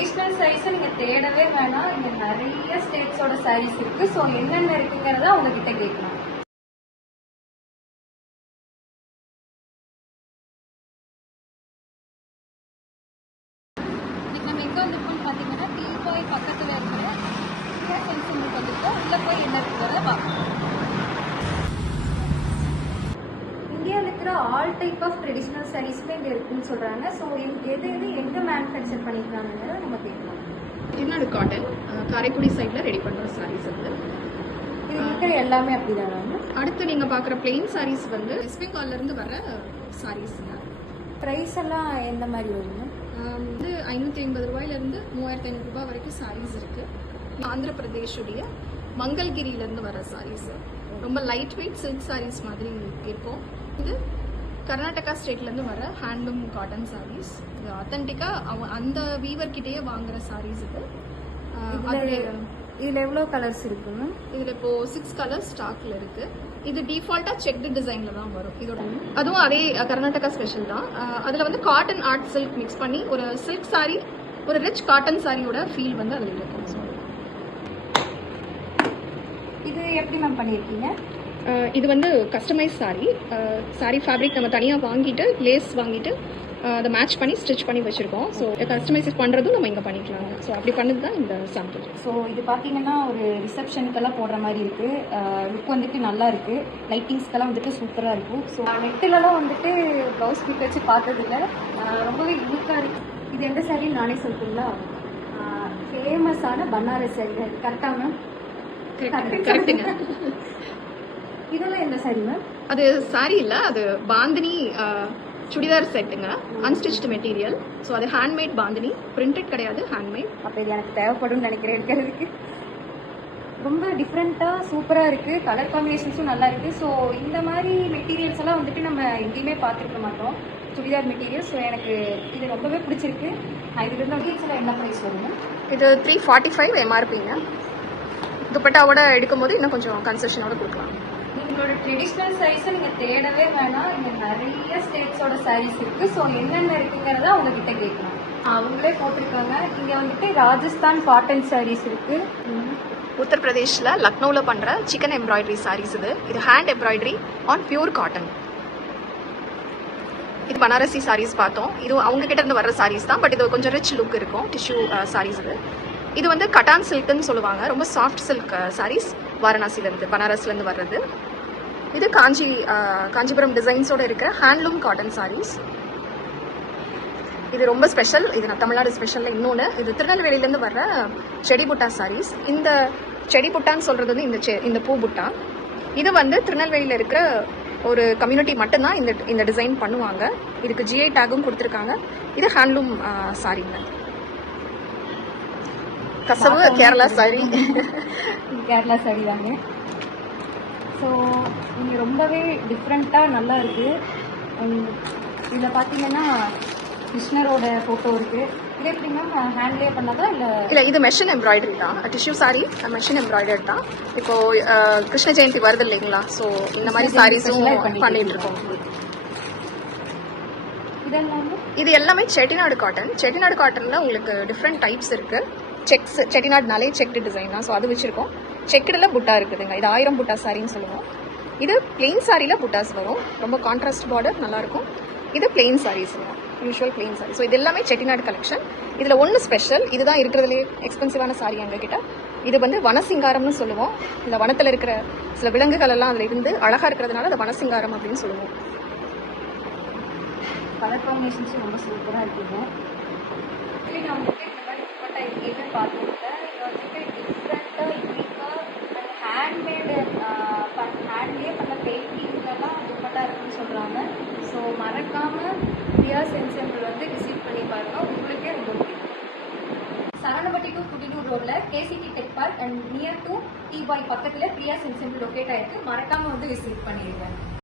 Traditional சாரீஸை நீங்கள் தேடவே வேணாம். இங்கே நிறைய ஸ்டேட்ஸோட சாரீஸ் இருக்கு. ஸோ என்னென்ன இருக்குங்கிறத உங்ககிட்ட கேட்கலாம். நம்ம எங்கே வந்திருக்கோம்னு பார்த்தீங்கன்னா டீபாய் பக்கத்தில் இருக்கிற சென்சனுக்கு வந்திருக்கோம். உள்ளே போய் என்ன இருக்கிறத பார்க்கலாம். இந்தியாவில் இருக்கிற ஆல் டைப் ஆஃப் ட்ரெடிஷ்னல் சாரீஸுமே இங்கே இருக்குன்னு சொல்கிறாங்க. ஸோ எது எங்கே மேனுஃபேக்சர் பண்ணியிருக்காங்கிறத நம்ம கேட்கலாம். செட்டிநாடு காட்டன் காரைக்குடி சைடில் ரெடி பண்ணுற சாரீஸ் வந்து இது இருக்கிற எல்லாமே அப்படிதாங்க. அடுத்து நீங்கள் பார்க்குற பிளெயின் சாரீஸ் வந்து வெஸ்ட் பெங்கால்லேருந்து வர சாரீஸுங்க. ப்ரைஸ் எல்லாம் எந்த மாதிரி வருங்க? வந்து 550 ரூபாயிலேருந்து 3500 ரூபாய் வரைக்கும் சாரீஸ் இருக்குது. ஆந்திர பிரதேஷுடைய மங்கல்கிரியிலேருந்து வர சாரீஸ் ரொம்ப லைட் வெயிட் சில்க் சாரீஸ் மாதிரி இருக்கும். இது கர்நாடகா ஸ்டேட்லேருந்து வர ஹேண்ட்லூம் காட்டன் சாரீஸ். இது ஆத்தென்டிக்காக அந்த வீவர்கிட்டயே வாங்குற சாரீஸ் இது. இதில் எவ்வளோ கலர்ஸ் இருக்குங்க? இதில் இப்போது 6 கலர்ஸ் ஸ்டாக்கில் இருக்குது. இது டிஃபால்ட்டாக செக்டு டிசைனில் தான் வரும். இதோட அதுவும் அதே கர்நாடகா ஸ்பெஷல் தான். அதில் வந்து காட்டன் ஆர்ட் சில்க் மிக்ஸ் பண்ணி ஒரு சில்க் சாரீ, ஒரு ரிச் காட்டன் சாரியோட ஃபீல் வந்து அதில் இருக்கும். இது எப்படி மேம் பண்ணியிருக்கீங்க? இது வந்து கஸ்டமைஸ் சாரீ ஃபேப்ரிக் நம்ம தனியாக வாங்கிட்டு லேஸ் வாங்கிட்டு அதை மேட்ச் பண்ணி ஸ்டிச் பண்ணி வச்சுருக்கோம். ஸோ கஸ்டமைஸ் பண்ணுறதும் நம்ம இங்கே பண்ணிக்கலாங்க. ஸோ அப்படி பண்ணது தான் இந்த சாம்பிள். ஸோ இது பார்த்தீங்கன்னா ஒரு ரிசப்ஷனுக்கெல்லாம் போடுற மாதிரி இருக்குது. லுக் வந்துட்டு நல்லா இருக்குது. லைட்டிங்ஸ்க்கெல்லாம் வந்துட்டு சூப்பராக இருக்கும். ஸோ நெட்டிலலாம் வந்துட்டு ப்ளவுஸ் பிக் வச்சு பார்த்ததில்ல. ரொம்பவே யூனிக்காக இருக்குது. இது எந்த சாரின்னு நானே சொல்லிட்டுங்களா? ஃபேமஸான பனாரஸ் சாரி கரெக்டாக மேம்? கரெக்டுங்க. இதெல்லாம் எந்த சாரி மேம்? அது சாரி இல்லை, அது பாந்தினி சுடிதார் செட்டுங்க. Unstitched material. ஸோ அது ஹேண்ட்மேட் பாந்தினி, பிரிண்டட் கிடையாது, ஹேண்ட்மேட். அப்போ இது எனக்கு தேவைப்படும் நினைக்கிறேன் எடுக்கிறதுக்கு. ரொம்ப டிஃப்ரெண்ட்டாக சூப்பராக இருக்குது. கலர் காம்பினேஷன்ஸும் நல்லா இருக்குது. ஸோ இந்த மாதிரி மெட்டீரியல்ஸ் எல்லாம் வந்துட்டு நம்ம எங்கேயுமே பார்த்துருக்க மாட்டோம், சுடிதார் மெட்டீரியல். ஸோ எனக்கு இது ரொம்பவே பிடிச்சிருக்கு. இதுல மெட்டீரியல்ஸில் என்ன ப்ரைஸ் வருங்க? இது 345 எம்ஆர்பிங்க. துப்பட்டாவோட எடுக்கும்போது இன்னும் கொஞ்சம் கன்செஷனோட கொடுக்கலாம். உங்களோட ட்ரெடிஷ்னல் சாரீஸை நீங்கள் தேடவே வேணாம். இங்கே நிறைய ஸ்டேட்ஸோட சாரீஸ் இருக்குது. ஸோ என்னென்ன இருக்குங்கிறத உங்ககிட்ட கேட்கலாம். அவங்களே போட்டிருக்காங்க. இங்கே வந்துட்டு ராஜஸ்தான் காட்டன் சாரீஸ் இருக்குது. உத்தரப்பிரதேஷில் லக்னோவில் பண்ணுற சிக்கன் எம்ப்ராய்டரி சாரீஸ் இது. இது hand embroidery on pure cotton. இது பனாரசி சாரீஸ் பார்த்தோம். இது அவங்க கிட்ட இருந்து வர்ற சாரீஸ் தான். பட் இது கொஞ்சம் ரிச் லுக் இருக்கும். டிஷ்யூ சாரீஸ் இது. இது வந்து கட்டான் சில்க்குன்னு சொல்லுவாங்க. ரொம்ப சாஃப்ட் சில்க் சாரீஸ். வாரணாசிலேருந்து பனாரஸ்லேருந்து வர்றது. இது காஞ்சிபுரம் டிசைன்ஸோடு இருக்கிற ஹேண்ட்லூம் காட்டன் சாரீஸ். இது ரொம்ப ஸ்பெஷல். இது நான் தமிழ்நாடு ஸ்பெஷலில் இன்னொன்று. இது திருநெல்வேலியிலேருந்து வர்ற செடி புட்டா சாரீஸ். இந்த செடி புட்டான்னு சொல்கிறது வந்து இந்த பூ புட்டா. இது வந்து திருநெல்வேலியில் இருக்கிற ஒரு கம்யூனிட்டி மட்டும்தான் இந்த டிசைன் பண்ணுவாங்க. இதுக்கு GI டேகும் கொடுத்துருக்காங்க. இது ஹேண்ட்லூம் சாரீங்க. கசவு கேரளா சாரி. கேரளா சாரி தாங்க. ஸோ இங்கே ரொம்பவே டிஃப்ரெண்ட்டாக நல்லா இருக்குது. இதில் பார்த்தீங்கன்னா கிருஷ்ணரோட ஃபோட்டோ இருக்குது. இது எப்படி மேம் ஹேண்ட்லேயே பண்ணாதா இல்லை? இது மெஷின் எம்ப்ராய்டரி தான். டிஷ்யூ சாரி மெஷின் எம்ப்ராய்டரி தான். இப்போது கிருஷ்ண ஜெயந்தி வருது இல்லைங்களா? ஸோ இந்த மாதிரி சாரீஸும் பண்ணிட்டு இருக்கோம். இது எல்லாமே செட்டிநாடு காட்டன். செட்டிநாடு காட்டனில் உங்களுக்கு டிஃப்ரெண்ட் டைப்ஸ் இருக்குது. செக்ஸ் செட்டிநாடுனாலே செக்டு டிசைன் தான். ஸோ அது வச்சுருக்கோம். செக்குடில் புட்டா இருக்குதுங்க. இது 1000 புட்டா சாரின்னு சொல்லுவோம். இது பிளெயின் சாரியில் புட்டாஸ் வரும். ரொம்ப கான்ட்ராஸ்ட் பார்டர் நல்லாயிருக்கும். இது பிளெயின் சாரீஸ் தான், யூஸ்வல் பிளெயின் சாரி. ஸோ இது எல்லாமே செட்டிநாடு கலெக்ஷன். இதில் ஒன்று ஸ்பெஷல். இதுதான் இருக்கிறதுலே எக்ஸ்பென்சிவான சாரி எங்ககிட்ட. இது வந்து வனசிங்காரம்னு சொல்லுவோம். இந்த வனத்தில் இருக்கிற சில விலங்குகள் எல்லாம் அதில் இருந்து அழகாக இருக்கிறதுனால அதை வனசிங்காரம் அப்படின்னு சொல்லுவோம். கலர் காம்பினேஷன்ஸும் ரொம்ப சூப்பராக இருக்குங்க. நான் வந்துட்டு இந்த மாதிரி துப்பட்டா எங்கேயுமே பார்த்துருக்கேன். இது வந்துட்டு டிஃப்ரெண்ட்டாக யூனிக்காக அண்ட் ஹேண்ட்லேயே பண்ண பெயிண்டிங்லாம் துப்பட்டா இருக்குன்னு சொல்கிறாங்க. ஸோ மறக்காமல் பிரியா சென்செம்பிள் வந்து விசிட் பண்ணி பாருங்கள். உங்களுக்கே ரொம்ப பிடிக்கும். சரணப்பட்டி டு குடினூர் ரோடில் KCT tech park and near to teapoy பக்கத்தில் பிரியா சென்செம்பிள் லொக்கேட் ஆகிருக்கு. மறக்காமல் வந்து விசிட் பண்ணிடுங்க.